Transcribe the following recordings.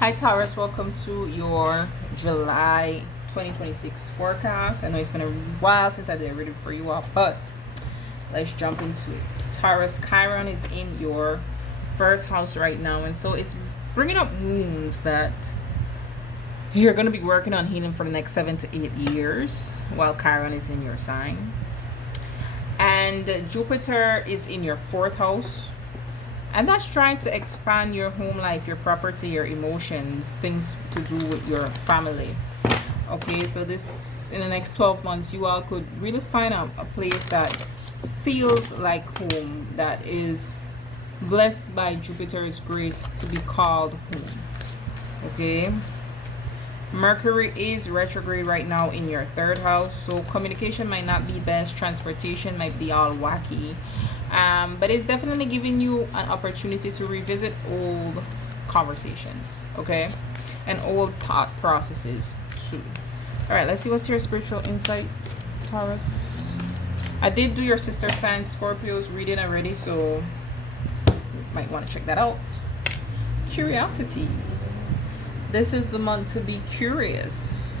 Hi Taurus, welcome to your July 2026 forecast. I know it's been a while since I did a reading for you all, but let's jump into it. Taurus, Chiron is in your first house right now, and so it's bringing up wounds that you're going to be working on healing for the next 7 to 8 years while Chiron is in your sign. And Jupiter is in your fourth house, and that's trying to expand your home life, your property, your emotions, things to do with your family. Okay, so this in the next 12 months, you all could really find a place that feels like home, that is blessed by Jupiter's grace to be called home. Okay, Mercury is retrograde right now in your third house, so communication might not be best, transportation might be all wacky, but it's definitely giving you an opportunity to revisit old conversations, okay, and old thought processes too. All right, let's see what's your spiritual insight, Taurus. I did do your sister sign Scorpio's reading already, so you might want to check that out. Curiosity. This is the month to be curious.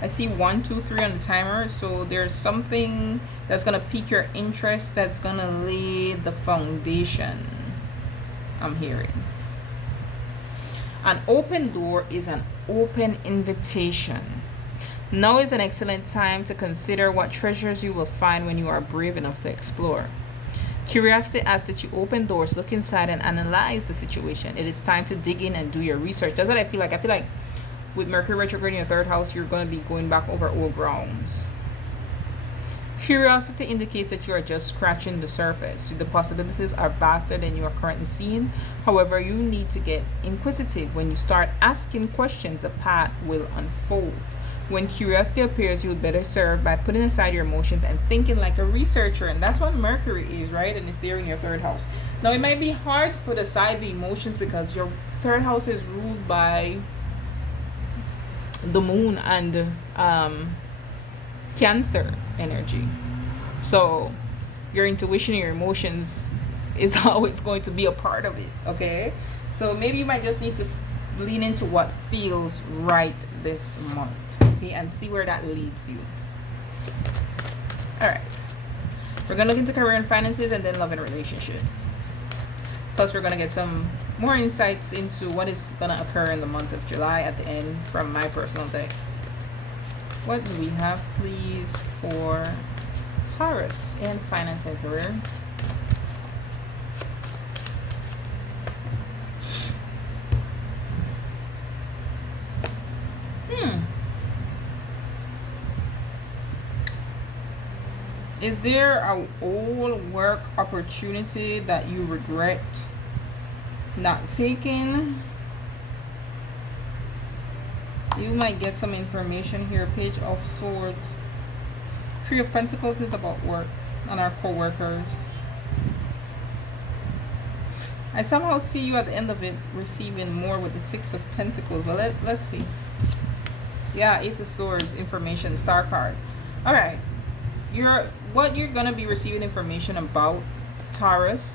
I see 1, 2, 3 on the timer, so there's something that's gonna pique your interest, that's gonna lay the foundation. I'm hearing. An open door is an open invitation. Now is an excellent time to consider what treasures you will find when you are brave enough to explore. Curiosity asks that you open doors, look inside, and analyze the situation. It is time to dig in and do your research. That's what I feel like. I feel like with Mercury retrograde in your third house, you're going to be going back over old grounds. Curiosity indicates that you are just scratching the surface. The possibilities are vaster than you are currently seeing. However, you need to get inquisitive. When you start asking questions, a path will unfold. When curiosity appears, you'll better serve by putting aside your emotions and thinking like a researcher. And that's what Mercury is, right? And it's there in your third house. Now, it might be hard to put aside the emotions because your third house is ruled by the moon and Cancer energy. So your intuition and your emotions is always going to be a part of it, okay? So maybe you might just need to lean into what feels right this month, okay, and see where that leads you. All right, we're gonna look into career and finances, and then love and relationships. Plus, we're gonna get some more insights into what is gonna occur in the month of July at the end from my personal decks. What do we have, please, for Taurus in finance and career? Is there an old work opportunity that you regret not taking? You might get some information here. Page of Swords. Three of Pentacles is about work and our co-workers. I somehow see you at the end of it receiving more with the Six of Pentacles. Well, let's see. Yeah, Ace of Swords, information, Star card. All right. What you're gonna be receiving information about, Taurus.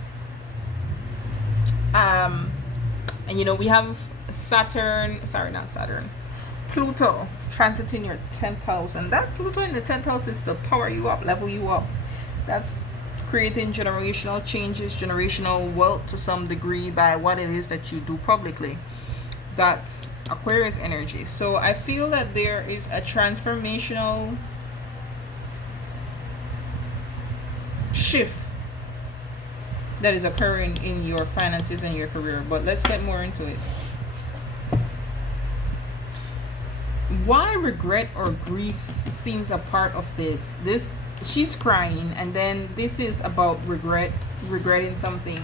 And you know, we have Pluto transiting your 10th house, and that Pluto in the 10th house is to power you up, level you up. That's creating generational changes, generational wealth to some degree by what it is that you do publicly. That's Aquarius energy. So I feel that there is a transformational shift that is occurring in your finances and your career, but let's get more into it. Why regret or grief seems a part of this? She's crying, and then this is about regretting something.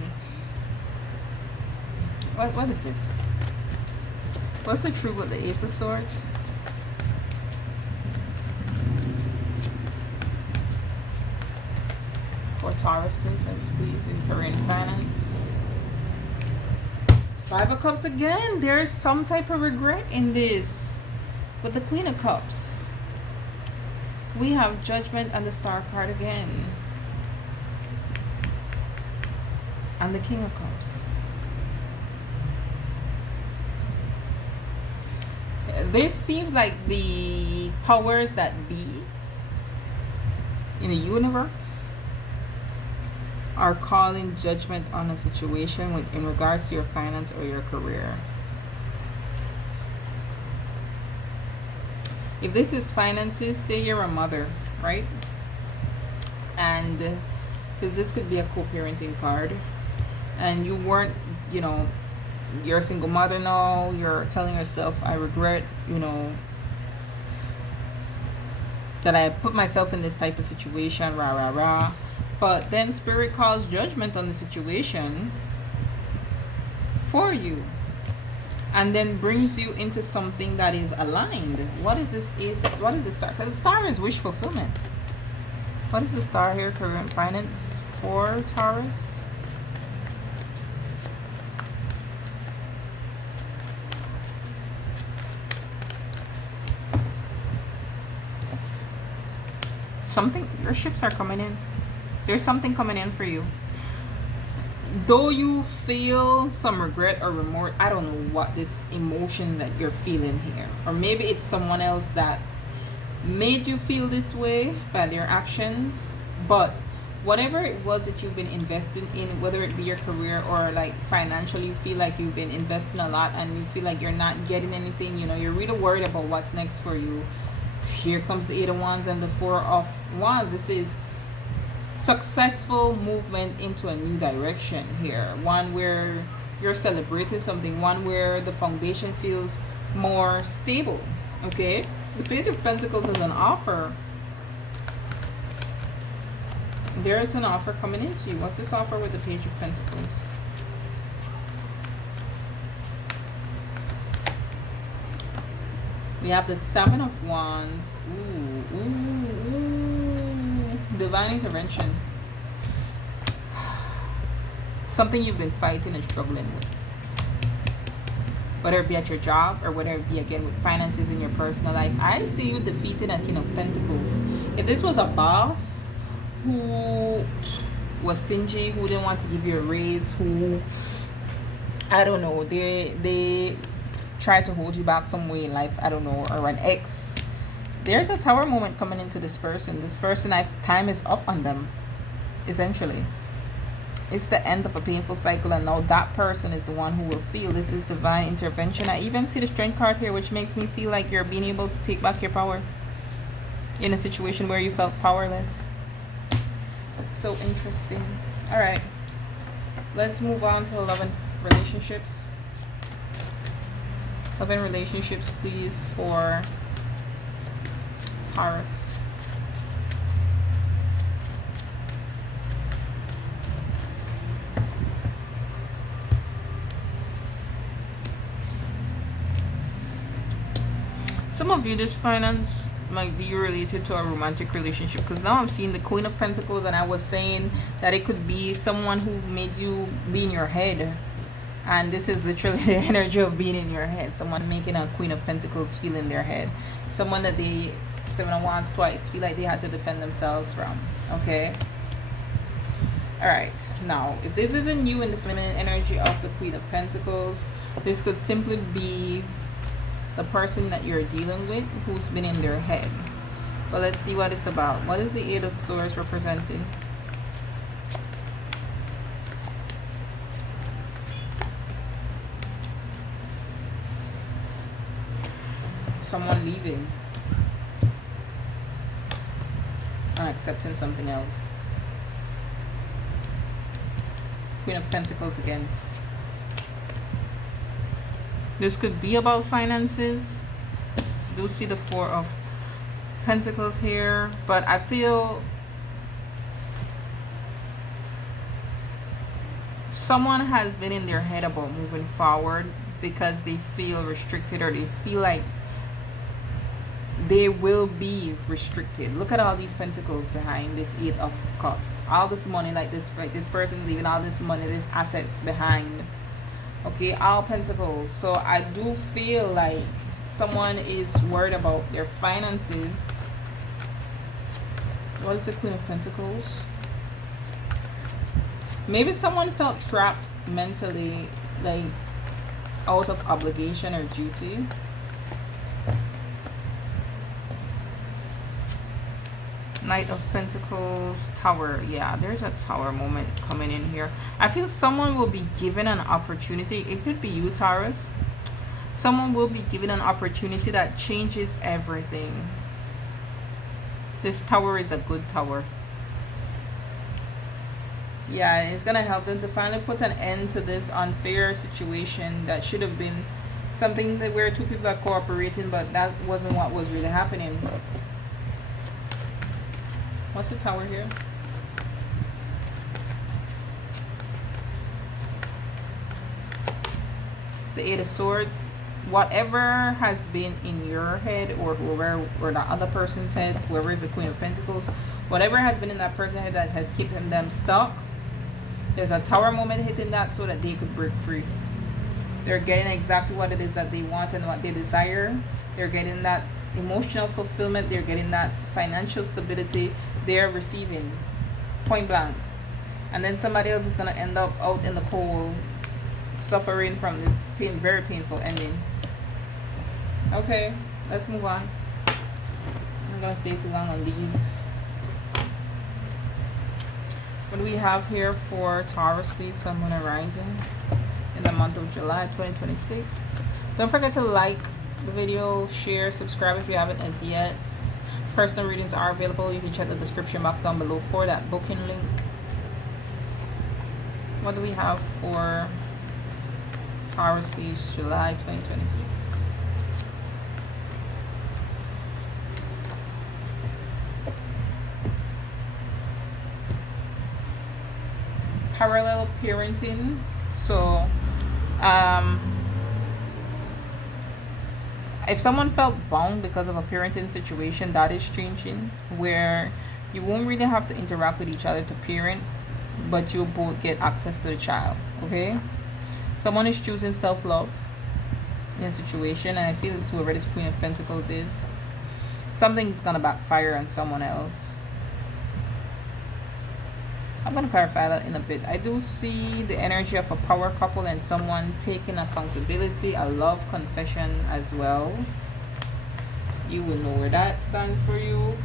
What is this? What's the truth with the Ace of Swords? For Taurus placements, please, in career and finance. Five of Cups again. There is some type of regret in this. With the Queen of Cups, we have Judgment and the Star card again. And the King of Cups. This seems like the powers that be in the universe are calling judgment on a situation in regards to your finance or your career. If this is finances, say you're a mother, right? And because this could be a co-parenting card, and you weren't, you're a single mother now, you're telling yourself, I regret, that I put myself in this type of situation, rah rah rah. But then spirit calls judgment on the situation for you, and then brings you into something that is aligned. What is this? What is the star? Because the star is wish fulfillment. What is the star here? Career and finance for Taurus. Something, your ships are coming in. There's something coming in for you. Though you feel some regret or remorse, I don't know what this emotion that you're feeling here. Or maybe it's someone else that made you feel this way by their actions. But whatever it was that you've been investing in, whether it be your career or like financially, you feel like you've been investing a lot and you feel like you're not getting anything, you're really worried about what's next for you. Here comes the 8 of Wands and the 4 of Wands. This is successful movement into a new direction here. One where you're celebrating something. One where the foundation feels more stable. Okay? The Page of Pentacles is an offer. There is an offer coming into you. What's this offer with the Page of Pentacles? We have the 7 of Wands. Ooh, ooh, ooh. Divine intervention. Something you've been fighting and struggling with. Whether it be at your job or whether it be again with finances in your personal life. I see you defeating a King of Pentacles. If this was a boss who was stingy, who didn't want to give you a raise, who, I don't know, they try to hold you back some way in life, I don't know, or an ex, there's a Tower moment coming into this person. This person, time is up on them, essentially. It's the end of a painful cycle, and now that person is the one who will feel. This is divine intervention. I even see the Strength card here, which makes me feel like you're being able to take back your power in a situation where you felt powerless. That's so interesting. All right, let's move on to love and relationships. Love and relationships, please, for Taurus. Some of you, this finance might be related to a romantic relationship, because now I'm seeing the Queen of Pentacles, and I was saying that it could be someone who made you be in your head. And this is literally the energy of being in your head. Someone making a Queen of Pentacles feel in their head. Someone that they, 7 of Wands twice, feel like they had to defend themselves from. Okay? Alright. Now, if this isn't you in the feminine energy of the Queen of Pentacles, this could simply be the person that you're dealing with who's been in their head. But let's see what it's about. What is the 8 of Swords representing? Someone leaving and accepting something else. Queen of Pentacles again. This could be about finances. Do see the 4 of Pentacles here, but I feel someone has been in their head about moving forward because they feel restricted, or they feel like they will be restricted. Look at all these pentacles behind this 8 of Cups. All this money, like this person leaving all this money, this assets behind. Okay, all pentacles. So I do feel like someone is worried about their finances. What is the Queen of Pentacles? Maybe someone felt trapped mentally, like out of obligation or duty. Knight of Pentacles, Tower. Yeah, there's a Tower moment coming in here. I feel someone will be given an opportunity. It could be you, Taurus. Someone will be given an opportunity that changes everything. This Tower is a good Tower. Yeah, it's gonna help them to finally put an end to this unfair situation that should have been something that where two people are cooperating, but that wasn't what was really happening. What's the Tower here? The Eight of Swords. Whatever has been in your head, or whoever, or the other person's head, whoever is the Queen of Pentacles, whatever has been in that person's head that has kept them stuck, there's a Tower moment hitting that so that they could break free. They're getting exactly what it is that they want and what they desire. They're getting that emotional fulfillment. They're getting that financial stability. They're receiving point blank. And then somebody else is going to end up out in the cold, suffering from this very painful ending. Okay, let's move on. I'm not going to stay too long on these. What do we have here for Taurus, please? Sun, Moon, and Rising in the month of July 2026. Don't forget to like the video, share, subscribe if you haven't as yet. Personal readings are available. You can check the description box down below for that booking link. What do we have for Taurus, please? July 2026. Parallel parenting. So if someone felt bound because of a parenting situation, that is changing, where you won't really have to interact with each other to parent, but you'll both get access to the child. Okay, someone is choosing self-love in a situation, and I feel it's whoever this Queen of Pentacles is. Something's gonna backfire on someone else. I'm going to clarify that in a bit. I do see the energy of a power couple and someone taking accountability, a love confession as well. You will know where that stands for you.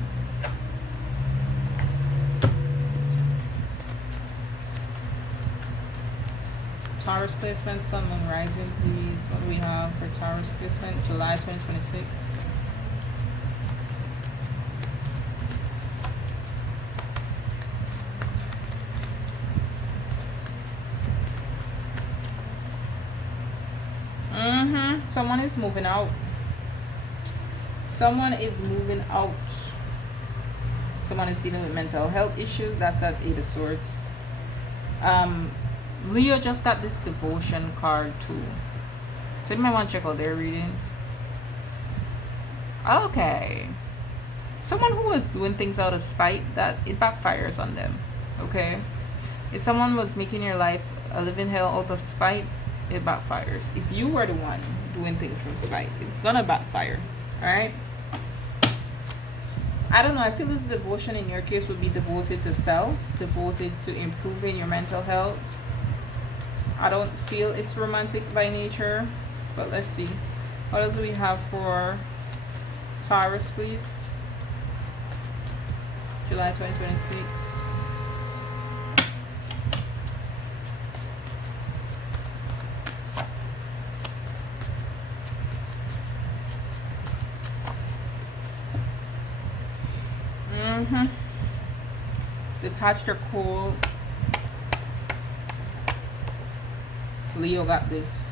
Taurus placement, Sun, Moon, Rising, please. What do we have for Taurus placement? July 2026. Someone is moving out. Someone is moving out. Someone is dealing with mental health issues. That's that Eight of Swords. Leo just got this devotion card too. So you might want to check out their reading. Okay. Someone who was doing things out of spite, that it backfires on them. Okay. If someone was making your life a living hell out of spite, it backfires. If you were the one doing things from spite, it's gonna backfire. All right. I don't know. I feel this devotion in your case would be devoted to self, devoted to improving your mental health. I don't feel it's romantic by nature, but let's see. What else do we have for Taurus, please? July 2026. Detached or cold. Leo got this.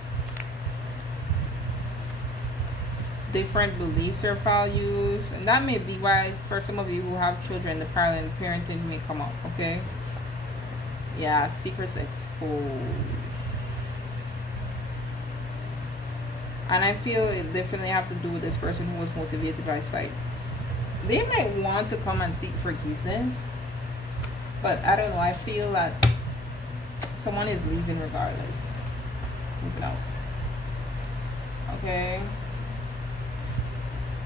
Different beliefs or values, and that may be why for some of you who have children, the parallel parenting may come up. Okay. Yeah, secrets exposed. And I feel it definitely have to do with this person who was motivated by spite. They might want to come and seek forgiveness, but I don't know. I feel that someone is leaving regardless. Moving out. Okay.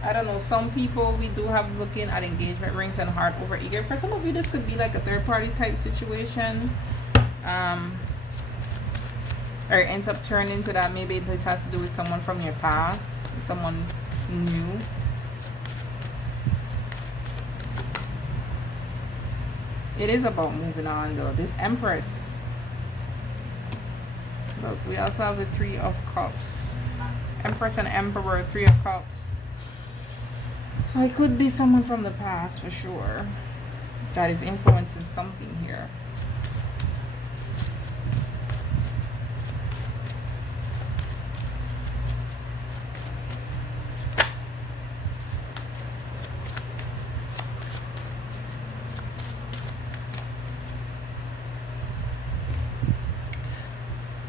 I don't know. Some people, we do have looking at engagement rings and heart over eager. For some of you, this could be like a third party type situation. Or it ends up turning into that. Maybe this has to do with someone from your past, someone new. It is about moving on though. This Empress. Look, we also have the Three of Cups. Empress and Emperor, Three of Cups. So it could be someone from the past for sure that is influencing something here.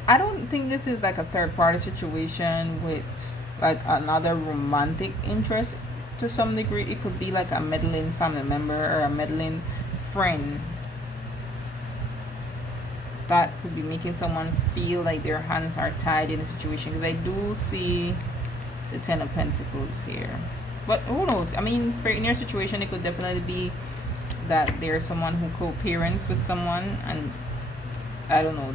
I don't think this is like a third party situation with like another romantic interest to some degree. It could be like a meddling family member or a meddling friend that could be making someone feel like their hands are tied in a situation, because I do see the Ten of Pentacles here. But who knows? I mean, for in your situation, it could definitely be that there's someone who co-parents with someone, and I don't know,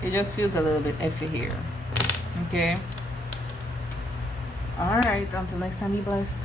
it just feels a little bit iffy here. Okay. All right. Until next time, be blessed.